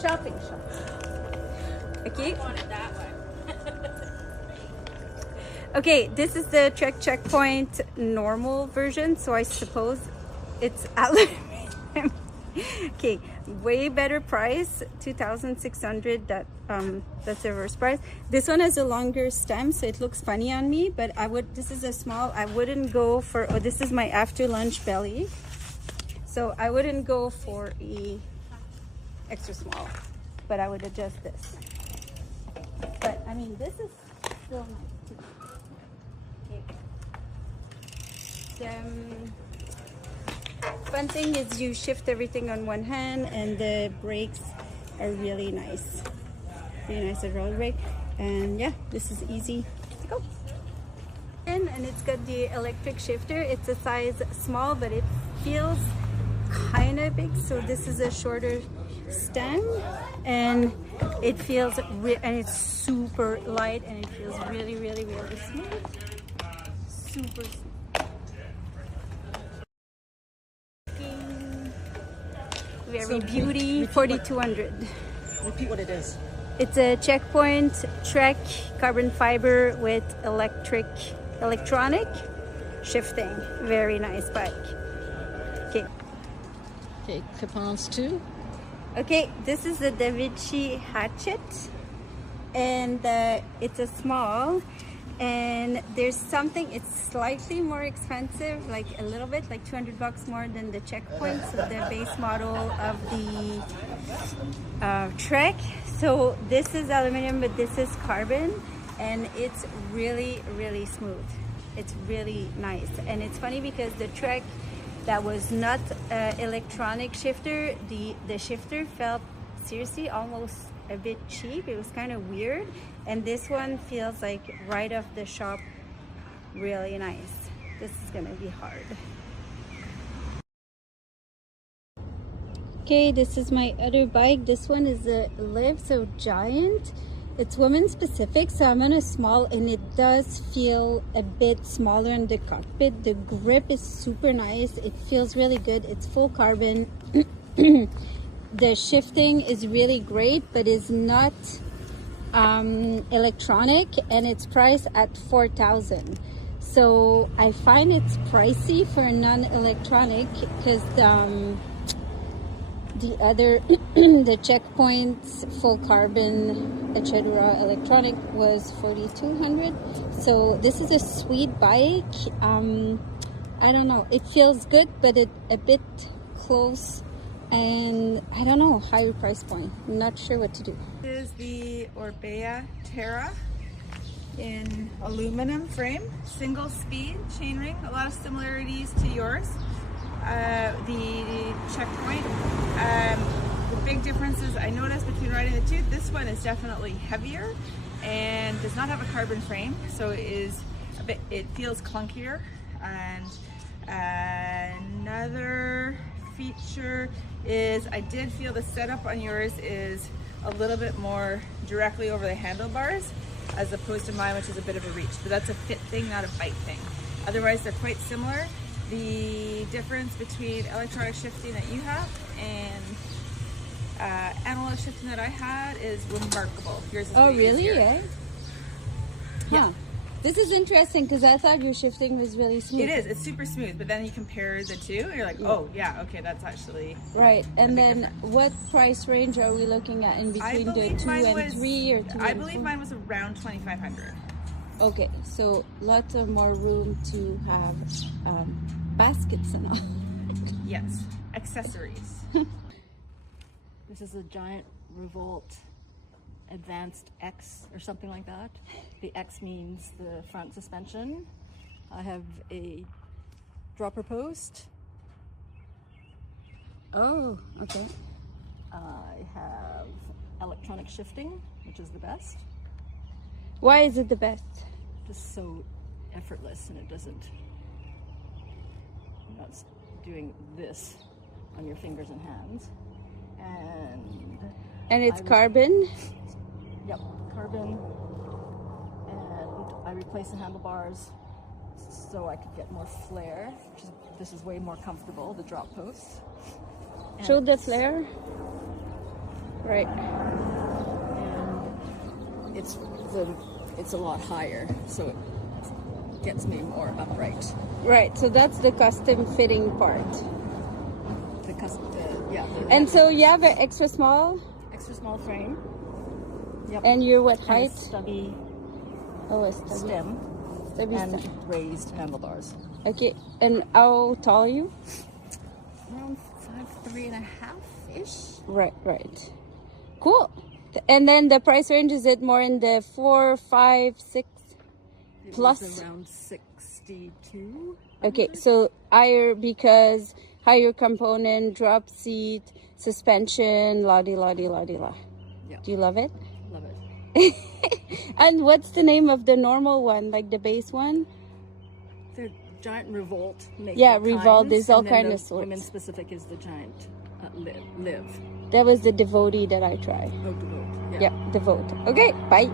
shopping shop. Okay. I wanted that one. Okay, this is the Trek Checkpoint normal version, so I suppose it's aluminum. Okay, way better price, 2,600. That's the reverse price. This one has a longer stem, so it looks funny on me. But this is a small. I wouldn't go for. Oh, this is my after lunch belly, so I wouldn't go for a extra small. But I would adjust this. But I mean, this is still nice too. Okay. Fun thing is you shift everything on one hand, and the brakes are really nice. Really nice road brake. And yeah, this is easy to go. And it's got the electric shifter. It's a size small, but it feels kind of big. So this is a shorter stem, and it feels and it's super light, and it feels really, really, really smooth. Super smooth. Very beauty, 4,200. Repeat what it is. It's a Checkpoint Trek carbon fiber with electronic shifting. Very nice bike. Okay. Okay, coupons too. Okay, this is the Devinci Hatchet, and it's a small. And there's something, it's slightly more expensive, like a little bit, like $200 more than the Checkpoint, so the base model of the Trek. So this is aluminum, but this is carbon, and it's really, really smooth. It's really nice. And it's funny because the Trek that was not electronic shifter, the shifter felt seriously almost a bit cheap. It was kind of weird, and this one feels like right off the shop, really nice. This is gonna be hard. Okay, this is my other bike. This one is a Liv, so giant. It's women specific, so I'm on a small, and it does feel a bit smaller in the cockpit. The grip is super nice. It feels really good. It's full carbon. The shifting is really great, but is not electronic, and it's priced at 4,000. So I find it's pricey for non-electronic because the other the Checkpoint's full carbon etc. electronic was 4,200. So this is a sweet bike. I don't know, it feels good, but it a bit close. And I don't know, higher price point. I'm not sure what to do. This is the Orbea Terra in aluminum frame, single speed chainring, a lot of similarities to yours. The Checkpoint. The big differences I noticed between riding the two, this one is definitely heavier and does not have a carbon frame, so it feels clunkier. And another feature is I did feel the setup on yours is a little bit more directly over the handlebars as opposed to mine, which is a bit of a reach, but that's a fit thing, not a bike thing. Otherwise they're quite similar. The difference between electronic shifting that you have and analog shifting that I had is remarkable. Yours is way really? easier. Eh? Yeah. Huh. This is interesting because I thought your shifting was really smooth. It is. It's super smooth, but then you compare the two, and you're like, oh yeah, okay, that's actually right. And then difference. What price range are we looking at in between the 2 and 3 or 2 I and believe 4? mine was around 2,500. Okay, so lots of more room to have baskets and all. Yes, accessories. This is a giant Revolt Advanced X or something like that. The X means the front suspension. I have a dropper post. Oh, okay. I have electronic shifting, which is the best. Why is it the best? Just so effortless, and it doesn't, you're not doing this on your fingers and hands. And it's carbon? Yep, carbon. And I replaced the handlebars so I could get more flare. This is way more comfortable, the drop post. And Show the flare. Right. And it's a lot higher, so it gets me more upright. Right. So that's the custom fitting part. And so you have an extra small frame. Yep. and you're what And height? a stubby Oh, a stubby. stem Stubby and stem. raised handlebars. Okay. And how tall are you? Around 5'3.5" ish. Right, right. Cool. And then the price range, is it more in the 4, 5, 6 It plus? was around 62. Okay, so higher because higher component, drop seat, suspension, la-di-la-di-la-di-la. Yeah. Do you love it? Love it. And what's the name of the normal one, like the base one? The giant Revolt. Make Yeah, all Revolt, kinds, there's all and then kind the of sorts. Women specific is the giant Liv. That was the Devote that I tried. Oh, Devote. Yeah, Devote. Okay, bye.